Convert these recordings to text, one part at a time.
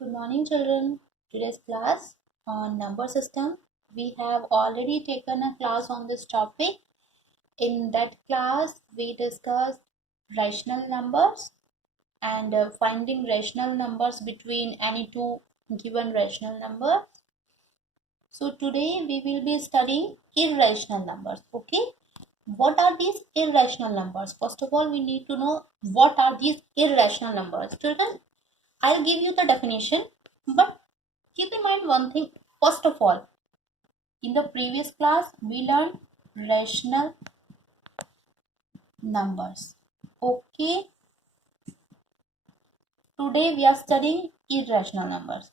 Good morning, children. Today's class on number system. We have already taken a class on this topic. In that class, we discussed rational numbers and finding rational numbers between any two given rational numbers. So today we will be studying irrational numbers. Okay, what are these irrational numbers? First of all, we need to know what are these irrational numbers. Children, I'll give you the definition, but keep in mind one thing. First of all, in the previous class, we learned rational numbers. Okay, today we are studying irrational numbers.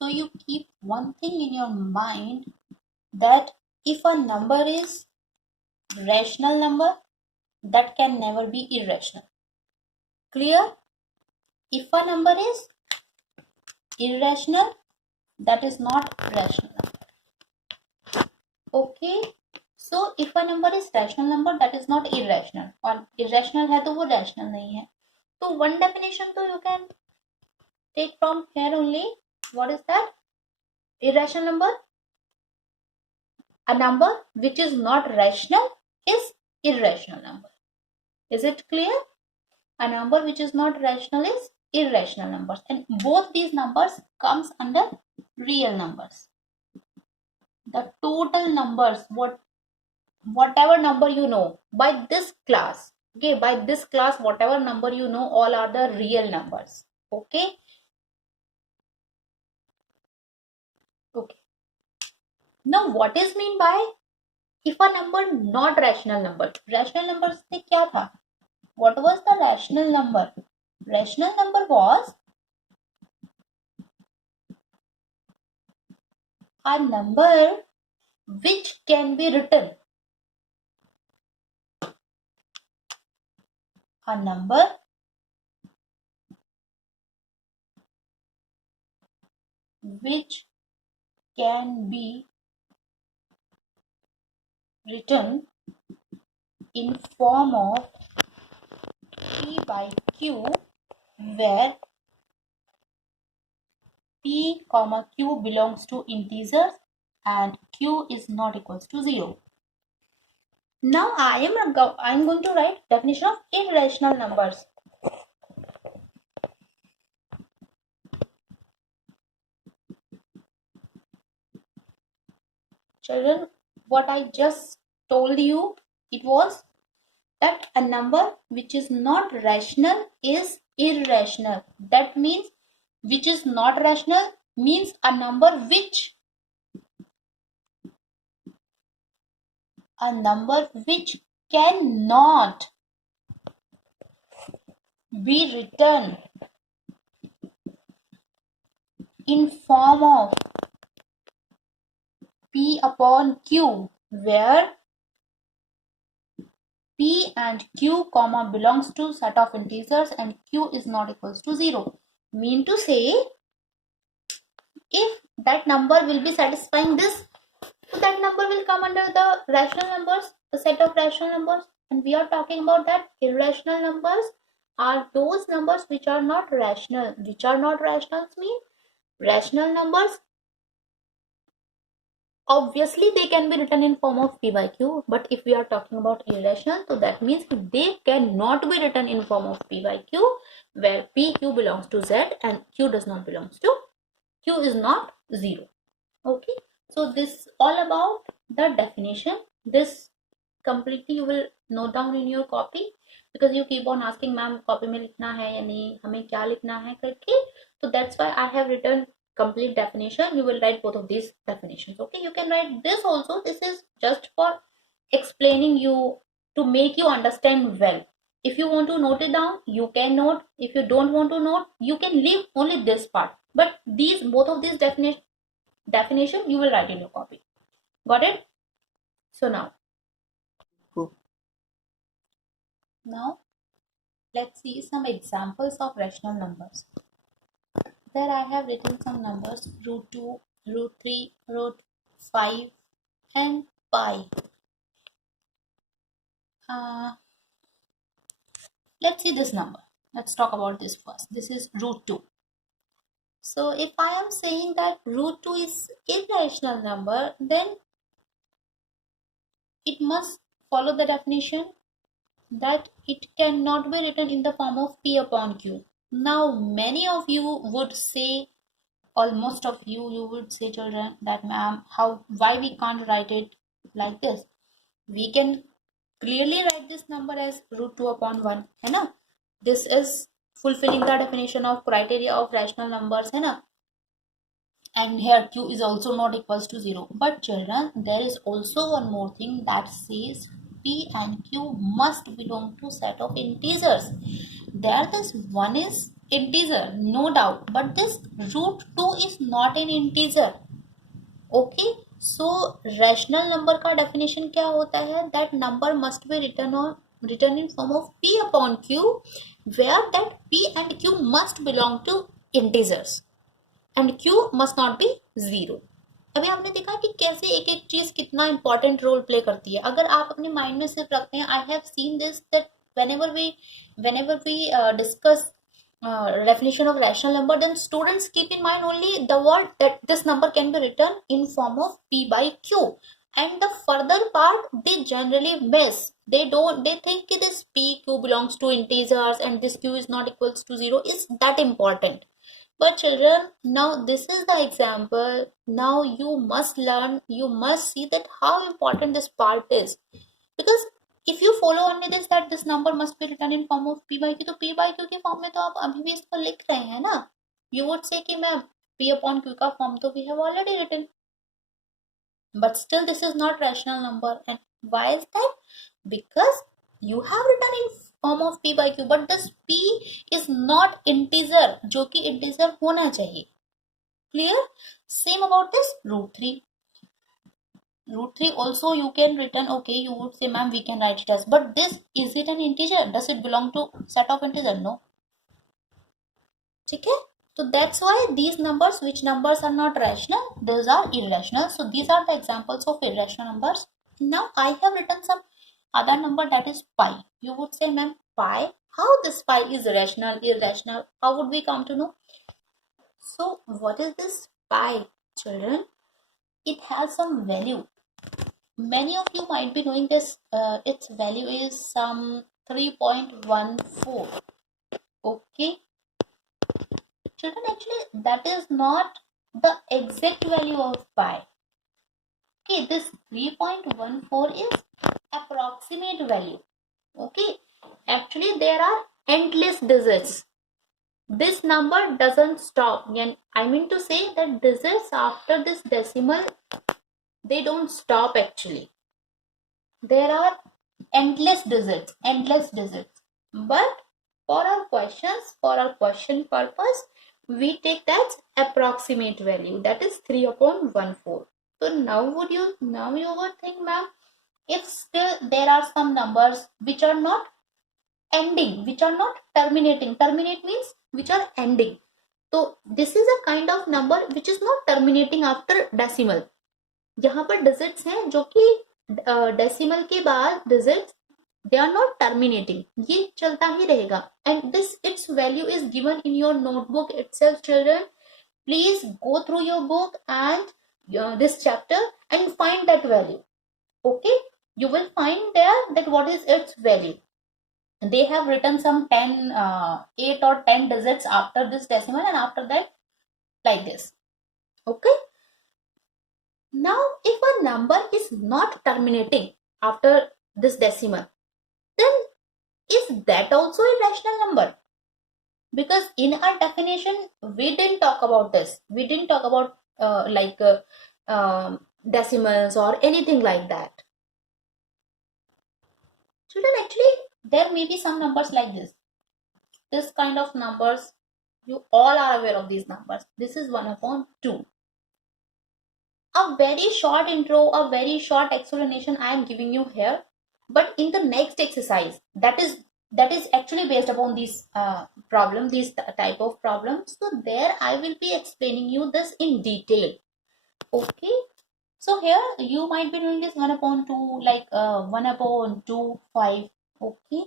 So you keep one thing in your mind, that if a number is rational number, that can never be irrational. Clear? If a number is irrational, that is not rational number. Okay, so if a number is rational number, that is not irrational, और irrational है तो वो rational नहीं है. तो one definition तो you can take from here only. What is that? Irrational number, a number which is not rational, is irrational number. Is it clear? A number which is not rational is irrational numbers, and both these numbers comes under real numbers. The total numbers, whatever number you know by this class, okay, by this class, whatever number you know, all are the real numbers. Okay, now what is mean by if a number not rational number? Rational numbers से क्या था? What was the rational number? Rational number was a number which can be written. A number which can be written in form of P by Q, where P comma Q belongs to integers and Q is not equals to 0. Now I am going to write definition of irrational numbers. Children, what I just told you, it was that a number which is not rational is irrational. That means which is not rational means a number which cannot be written in form of P upon Q, where P and Q comma belongs to set of integers and Q is not equals to 0. Mean to say, if that number will be satisfying this, so that number will come under the rational numbers, the set of rational numbers. And we are talking about that irrational numbers are those numbers which are not rational. Which are not rational mean rational numbers. Obviously, they can be written in form of P by Q, but if we are talking about irrational, so that means they cannot be written in form of P by Q, where P, Q belongs to Z and Q does not belongs to, Q is not 0. Okay, so this all about the definition. This completely you will note down in your copy, because you keep on asking, ma'am, copy में लिखना है या नहीं, हमें क्या लिखना है करके. So that's why I have written complete definition. You will write both of these definitions. Okay, you can write this also. This is just for explaining you, to make you understand well. If you want to note it down, you can note. If you don't want to note, you can leave only this part, but these both of these definition you will write in your copy. Got it? So now let's see some examples of rational numbers. There I have written some numbers: root 2, root 3, root 5 and pi. let's see this number. Let's talk about this first. This is root 2. So if I am saying that root 2 is irrational number, then it must follow the definition that it cannot be written in the form of p upon q. Now many of you would say, almost of you would say, children, that ma'am, why we can't write it like this? We can clearly write this number as root 2 upon 1, है ना? This is fulfilling the definition of criteria of rational numbers, है ना? And here q is also not equals to 0. But children, there is also one more thing that says p and q must belong to set of integers. There this 1 is integer, no doubt, but this root 2 is not an integer. Okay, so rational number का definition क्या होता है? That number must be written in form of p upon q, where that p and q must belong to integers and q must not be 0. अभी आपने देखा कि कैसे एक एक चीज कितना इंपॉर्टेंट रोल प्ले करती है. अगर आप अपने माइंड में सिर्फ रखते हैं, I have seen this that whenever we discuss definition of rational number, then students keep in mind only the word that this number can be written in form of p by q, and the further part they generally miss. They think that this p q belongs to integers and this q is not equals to 0 is that important. But children, now this is the example. Now you must learn, you must see that how important this part is. Because if you follow only this, that this number must be written in form of p by q, तो p by q के form में तो आप अभी भी इसको लिख रहे हैं ना. You would say कि मैम p upon q का फॉर्म तो we have already written. But still this is not rational number. And why is that? Because you have written in form of p by q, but this p is not integer, जो कि integer होना चाहिए. Clear? Same about this root 3. Root 3 also you can written, okay, you would say ma'am we can write it as, but this, is it an integer? Does it belong to set of integer? No. ठीक है? So that's why these numbers, which numbers are not rational, those are irrational. So these are the examples of irrational numbers. Now I have written some other number, that is pi. You would say ma'am pi, how this pi is rational, irrational? How would we come to know? So what is this pi, children? It has some value. Many of you might be knowing this. Its value is some 3.14. Okay, children, actually that is not the exact value of pi. Okay, this 3.14 is approximate value. Okay, actually there are endless digits. This number doesn't stop. I mean to say that digits after this decimal, they don't stop actually. There are endless digits. But for our questions, for our question purpose, we take that approximate value, that is 3/14. So now you would think, ma'am, if still there are some numbers which are not ending, which are not terminating. Terminate means which are ending. So this is a kind of number which is not terminating after decimal. यहाँ पर digits हैं जो कि decimal के बाद digits, they are not terminating, ये चलता ही रहेगा. And this its value is given in your notebook itself. Children, please go through your book and this chapter and find that value. Okay, you will find there that what is its value. They have written some 8 or 10 digits after this decimal, and after that like this. Okay, now if a number is not terminating after this decimal, then is that also a rational number? Because in our definition we didn't talk about this. We didn't talk about decimals or anything like that. Children, actually there may be some numbers like this kind of numbers. You all are aware of these numbers. This is 1/2. A very short intro, a very short explanation I am giving you here, but in the next exercise, that is actually based upon these these type of problems. So there I will be explaining you this in detail. Okay, So here you might be doing this 1 upon 2, like 1 upon 2, 5. Okay.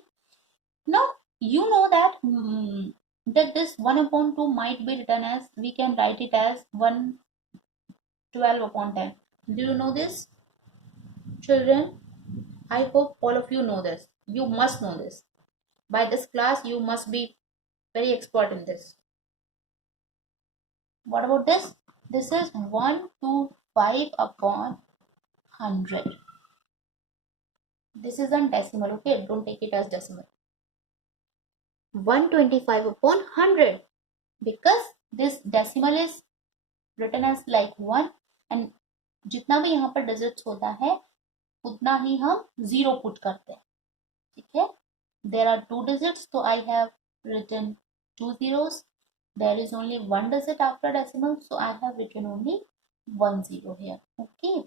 Now you know that that this 1 upon 2 might be written as, we can write it as 112 upon 10. Do you know this, children? I hope all of you know this. You must know this. By this class, you must be very expert in this. What about this? This is 125 upon 100. This is a decimal, okay? Don't take it as decimal. 125 upon 100. Because this decimal is written as like 1, and जितना भी यहाँ पर digits होता है उतना ही हम 0 put करते हैं. ठीक है? There are 2 digits, so I have written 2 zeros. There is only 1 digit after decimal, so I have written only 1 0 here. Okay.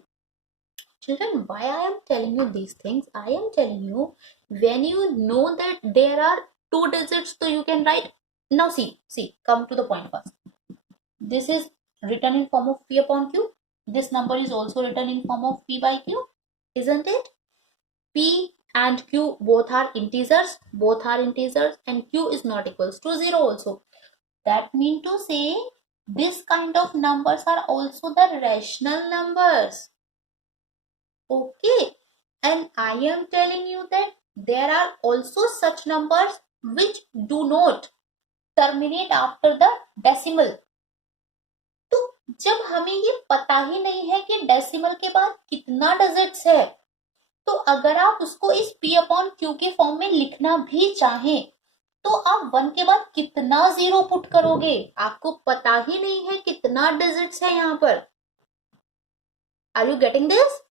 Children, why I am telling you these things? I am telling you, when you know that there are 2 digits, so you can write. Now see, come to the point first. This is written in form of P upon Q. This number is also written in form of P by Q, isn't it? P and Q both are integers, and Q is not equals to 0 also. That means to say, this kind of numbers are also the rational numbers. Okay, and I am telling you that there are also such numbers which do not terminate after the decimal. तो जब हमें ये पता ही नहीं है कि decimal के बाद कितना डिजिट्स है, तो अगर आप उसको इस P अपॉन Q के फॉर्म में लिखना भी चाहें, तो आप 1 के बाद कितना 0 पुट करोगे? आपको पता ही नहीं है कितना डिजिट्स है यहाँ पर. Are you getting this?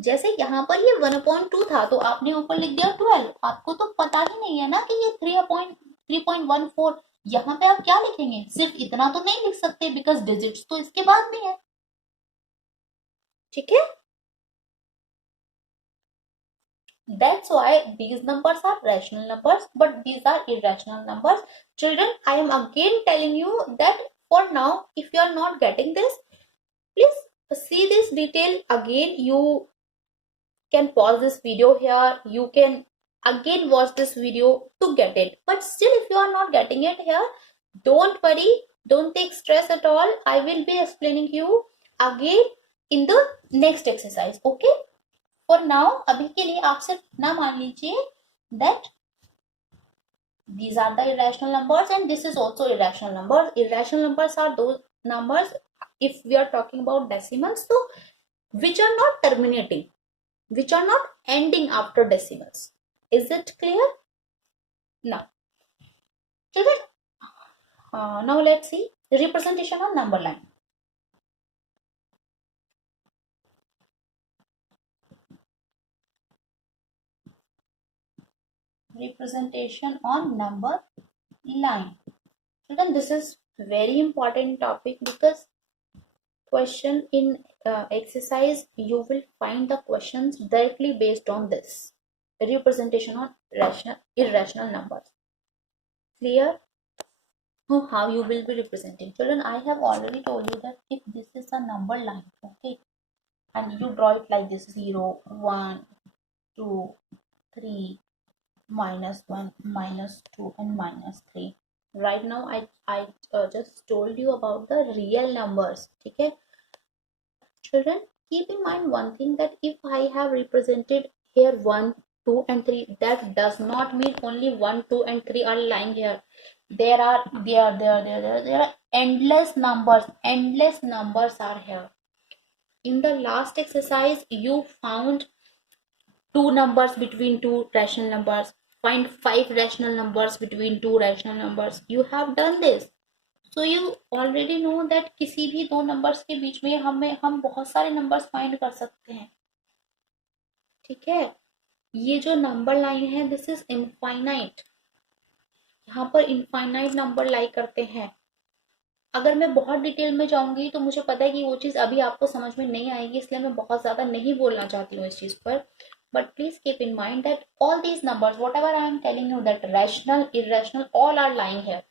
जैसे यहाँ पर ये 1/2 था, तो आपने ऊपर लिख दिया 12. आपको तो पता ही नहीं है ना कि ये 3.14. यहाँ पे आप क्या लिखेंगे? सिर्फ इतना तो नहीं लिख सकते, बिकॉज डिजिट्स तो इसके बाद में है. ठीक है? That's why these numbers are rational numbers, but these are irrational numbers. Children, I am again telling you that for now, if you are not getting this, please see this detail again. You can pause this video here. You can again watch this video to get it. But still, if you are not getting it here, don't worry. Don't take stress at all. I will be explaining you again in the next exercise. Okay? For now, अभी के लिए आप सिर्फ ना मान लीजिए that these are the irrational numbers and this is also irrational numbers. Irrational numbers are those numbers, if we are talking about decimals, so which are not terminating, which are not ending after decimals. Is it clear? Now, children, now let's see the representation on number line. Representation on number line. Children, this is very important topic, because question in exercise you will find the questions directly based on this representation on irrational numbers. Clear? How you will be representing? Children, I have already told you that if this is a number line, okay, and you draw it like this: 0, 1, 2, 3, -1, -2, and -3. Right now I just told you about the real numbers. Okay, children, keep in mind one thing, that if I have represented here 1, 2, and 3, that does not mean only 1, 2, and 3 are lying here. There are endless numbers. Endless numbers are here. In the last exercise, you found 2 numbers between 2 rational numbers. Find 5 rational numbers between 2 rational numbers. You have done this. So you already know that किसी भी 2 numbers के बीच में हम बहुत सारे numbers find कर सकते हैं. ठीक है? ये जो number line है, this is infinite. यहाँ पर infinite number lie करते हैं. अगर मैं बहुत डिटेल में जाऊंगी तो मुझे पता है कि वो चीज अभी आपको समझ में नहीं आएगी, इसलिए मैं बहुत ज्यादा नहीं बोलना चाहती हूँ इस चीज पर. But please keep in mind that all these numbers, whatever I am telling you, that rational, irrational, all are lying here.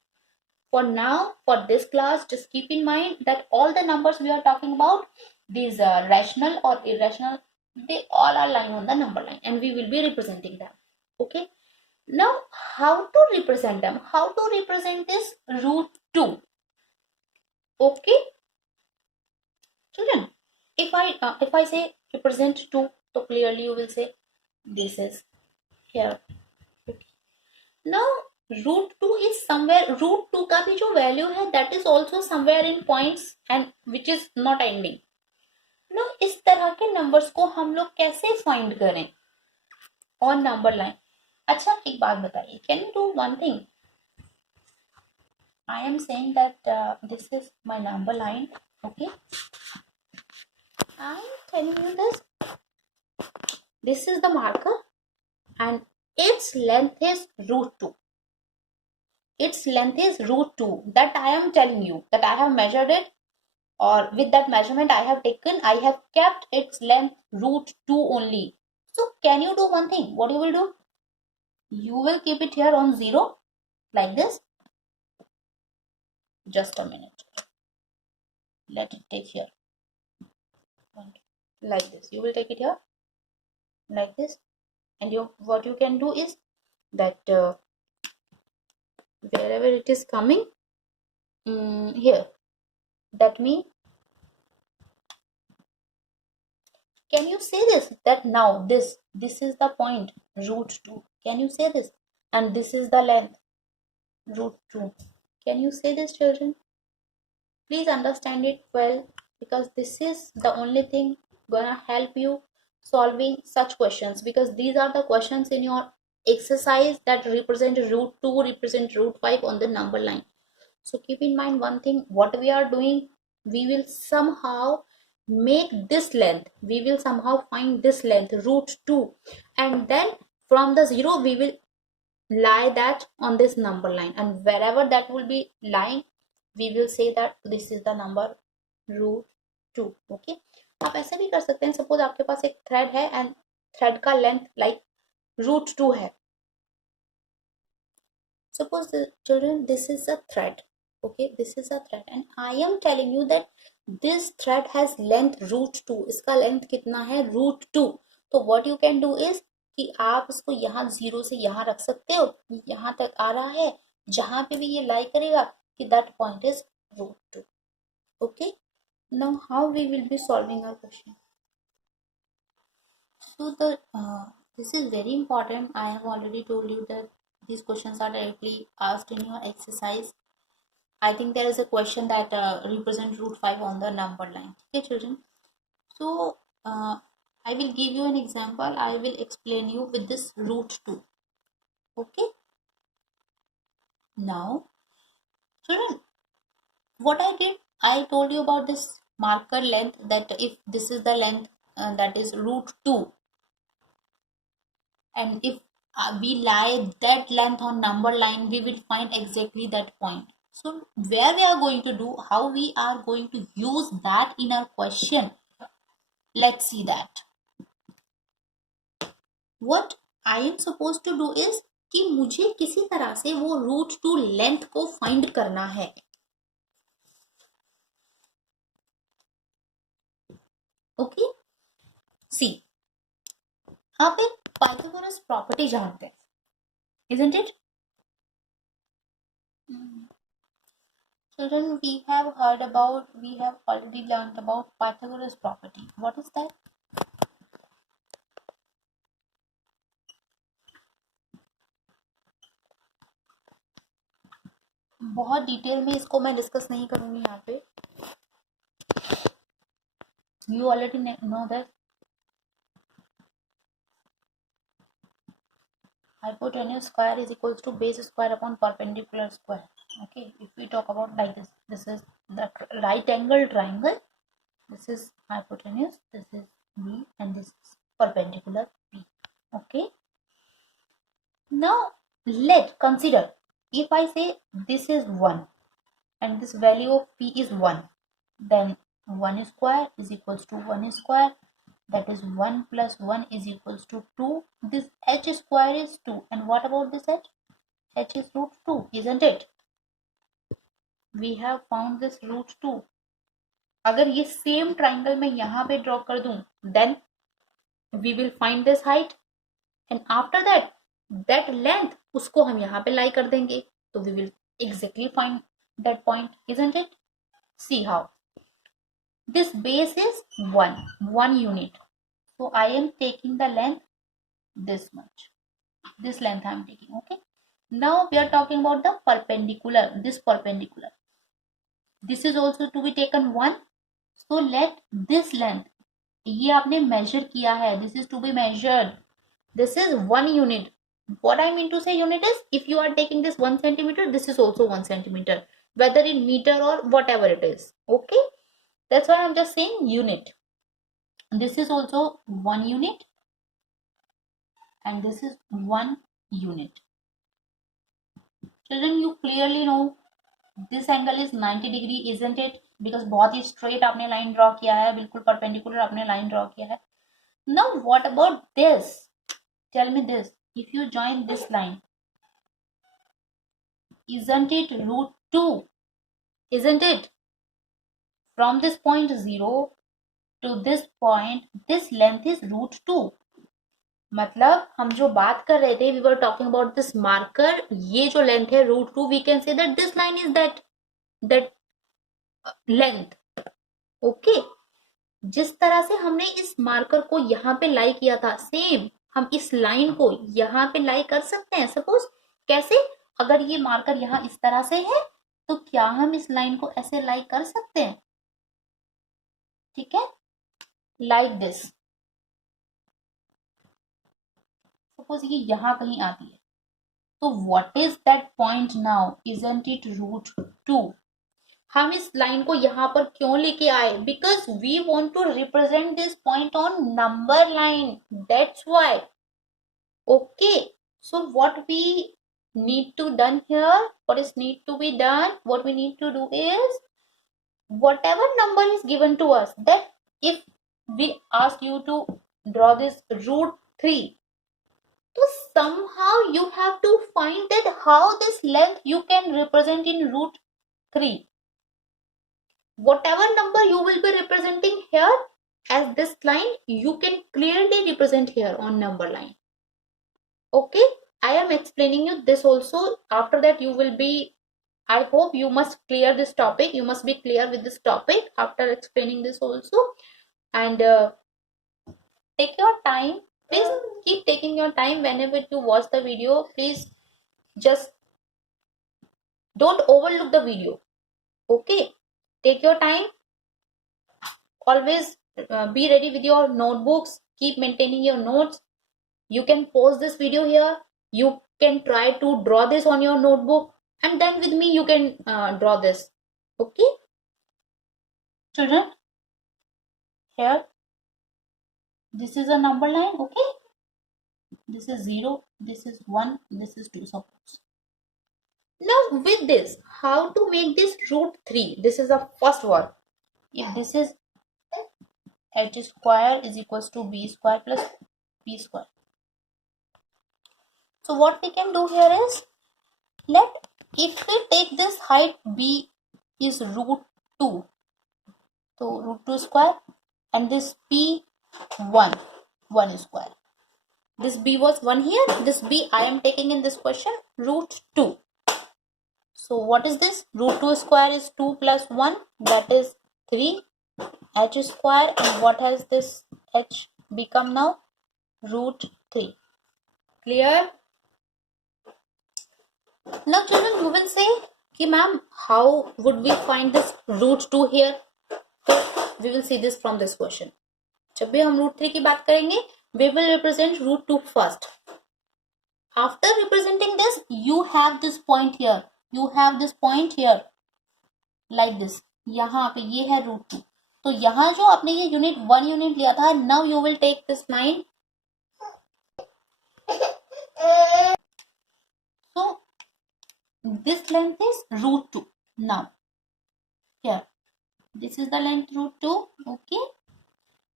For now, for this class, just keep in mind that all the numbers we are talking about, these rational or irrational, they all are lying on the number line and we will be representing them. Okay, now how to represent them? How to represent this root 2? Okay children, if I say represent 2, so clearly you will say this is here. Now root 2 is somewhere, root 2 का भी जो value है that is also somewhere in points and which is not ending. Now इस तरह के numbers को हम लोग कैसे find करें on number line? अच्छा एक बात बताइए, can you do one thing? I am saying that this is my number line. Okay, I am telling you this. This is the marker and its length is root 2. Its length is root 2. That I am telling you, that I have measured it, or with that measurement I have taken, I have kept its length root 2 only. So can you do one thing? What you will do? You will keep it here on 0 like this. Just a minute. Let it take here. Like this. You will take it here like this. And what you can do is that wherever it is coming here, that means, can you say this, that now this is the point root 2? Can you say this? And this is the length root 2. Can you say this children? Please understand it well, because this is the only thing gonna help you solving such questions, because these are the questions in your exercise that represent root 2, represent root 5 on the number line. So keep in mind one thing, what we are doing, we will somehow make this length, we will somehow find this length root 2, and then from the 0 we will lie that on this number line, and wherever that will be lying we will say that this is the number root 2. Okay, आप ऐसे भी कर सकते हैं, suppose आपके पास एक thread है and thread का लेंथ लाइक root 2 है. Suppose children, this is a thread. Okay, this is a thread and I am telling you that this thread has length root 2. इसका length कितना है? root 2. तो what you can do is कि आप इसको यहाँ 0 से यहाँ रख सकते हो, यहाँ तक आ रहा है, जहां पे भी ये लाई करेगा कि that point is root 2. Okay, now how we will be solving our question? So this is very important. I have already told you that these questions are directly asked in your exercise. I think there is a question that represent root 5 on the number line. Okay children, so I will give you an example. I will explain you with this root 2. Okay, now children, what I did, I told you about this marker length, that if this is the length that is root 2, and if we lie that length on number line, we will find exactly that point. So where we are going to do, how we are going to use that in our question, let's see that. What I am supposed to do is कि मुझे किसी तरह से वो root 2 length को find करना है. Okay, सी आप एक पाइथागोरस प्रॉपर्टी जानते हैं, isn't it? Children, we have already learned about Pythagoras property. What is that? बहुत डिटेल में इसको मैं डिस्कस नहीं करूंगी यहाँ पे. You already know that hypotenuse square is equals to base square upon perpendicular square. Okay, if we talk about like this, this is the right angle triangle, this is hypotenuse, this is B, and this is perpendicular P. Okay, now let consider, if I say this is 1 and this value of P is 1, then 1 square is equals to 1 square, that is 1 plus 1 is equals to 2. This h square is 2, and what about this h? H is root 2, isn't it? We have found this root 2. अगर ये same triangle मैं यहाँ पे draw कर दूं, then we will find this height and after that that length उसको हम यहाँ पे लाई कर देंगे, तो we will exactly find that point, isn't it? See how this base is 1 unit, so I am taking the length this much, this length I am taking. Okay, now we are talking about the perpendicular, this perpendicular, this is also to be taken 1, so let this length, ये आपने measure किया है, this is to be measured, this is 1 unit. What I mean to say unit is, if you are taking this 1 centimeter, this is also 1 centimeter, whether in meter or whatever it is. Okay, that's why I'm just saying unit. This is also 1 unit and this is 1 unit. Children, you clearly know this angle is 90 degree, isn't it? Because बहुत ही straight आपने line draw किया है, बिल्कुल perpendicular आपने line draw किया है. Now what about this? Tell me this. If you join this line, isn't it root 2? Isn't it? From this point 0 to this point, this length is root 2. मतलब हम जो बात कर रहे थे, we were talking about this marker, ये जो length है root 2, we can say that this line is that length. Okay, जिस तरह से हमने इस मार्कर को यहाँ पे लाई किया था, सेम हम इस लाइन को यहाँ पे लाई कर सकते हैं. सपोज कैसे, अगर ये मार्कर यहाँ इस तरह से है, तो क्या हम इस लाइन को ऐसे लाई कर सकते हैं? ठीक है, लाइक दिस. सपोज ये यहाँ कहीं आती है, तो what is that point now? Isn't it root 2? हम इस लाइन को यहाँ पर क्यों लेके आए? Because we want to represent this point on number line, that's why. Okay, so what we need to done here, what is need to be done, what we need to do is, whatever number is given to us, that if we ask you to draw this root 3, so somehow you have to find that how this length you can represent in root 3. Whatever number you will be representing here as this line, you can clearly represent here on number line. Okay, I am explaining you this also. After that you will be, I hope you must clear this topic, you must be clear with this topic after explaining this also. And take your time, please keep taking your time whenever you watch the video. Please just don't overlook the video. Okay, take your time, always be ready with your notebooks, keep maintaining your notes. You can pause this video here, you can try to draw this on your notebook, and then with me you can draw this. Okay, children, here this is a number line. Okay, this is 0, this is 1, this is 2, suppose. Now with this, how to make this root 3? This is the first one. If this is h square is equals to b square plus p square. So what we can do here is, if we take this height b is root 2, so root 2 square, and this p 1 square. This b was 1 here, this b I am taking in this question root 2. So what is this? Root 2 square is 2 plus 1, that is 3 h square, and what has this h become now? Root 3. Clear? Now children, you will say कि ma'am, how would we find this root 2 here? So we will see this from this question. जब भी हम root 3 की बात करेंगे, we will represent root 2 first. After representing this, you have this point here. You have this point here, like this. यहाँ पे ये है root 2. तो यहाँ जो आपने ये unit 1 unit लिया था, now you will take this line. So this length is root 2. Now here, this is the length root 2. Okay.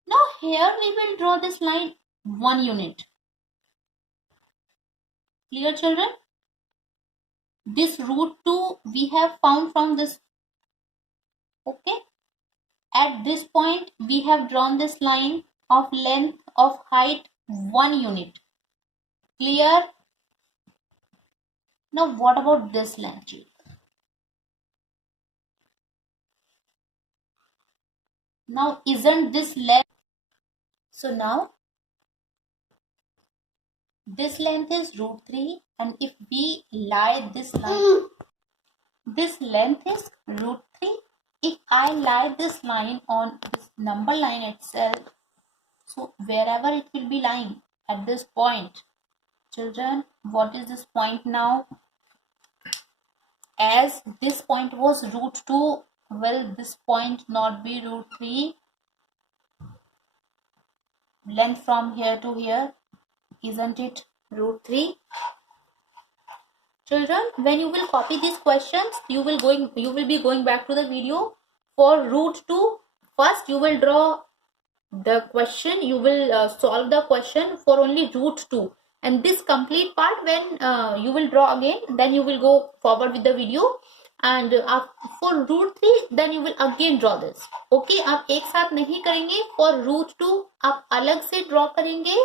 Now here we will draw this line 1 unit. Clear children? This root 2 we have found from this. Okay. At this point, we have drawn this line of length of height 1 unit. Clear? Now what about this length? Now isn't this length? So now this length is root 3, and if we lie this line, this length is root 3. If I lie this line on this number line itself, so wherever it will be lying at this point, children, what is this point now? As this point was root 2, will this point not be root 3? Length from here to here, isn't it root 3? Children, when you will copy these questions, you will be going back to the video. For root 2, first you will draw the question, you will solve the question for only root 2, and this complete part when you will draw again, then you will go forward with the video, and for root 3 then you will again draw this. Okay, आप एक साथ नहीं करेंगे. For root 2 आप अलग से draw करेंगे,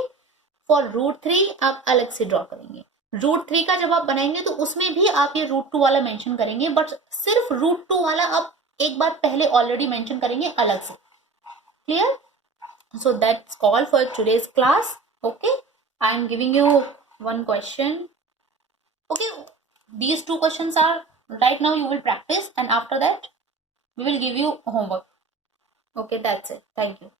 for root 3 आप अलग से draw करेंगे. रूट 3 का जब आप बनाएंगे तो उसमें भी आप ये रूट 2 वाला मेंशन करेंगे, बट सिर्फ रूट 2 वाला आप एक बार पहले ऑलरेडी मेंशन करेंगे अलग से. Clear? So that's all for today's class. Okay, I am giving you one question. Okay, these two questions are right now you will practice, and after that we will give you homework. Okay, that's it. Thank you.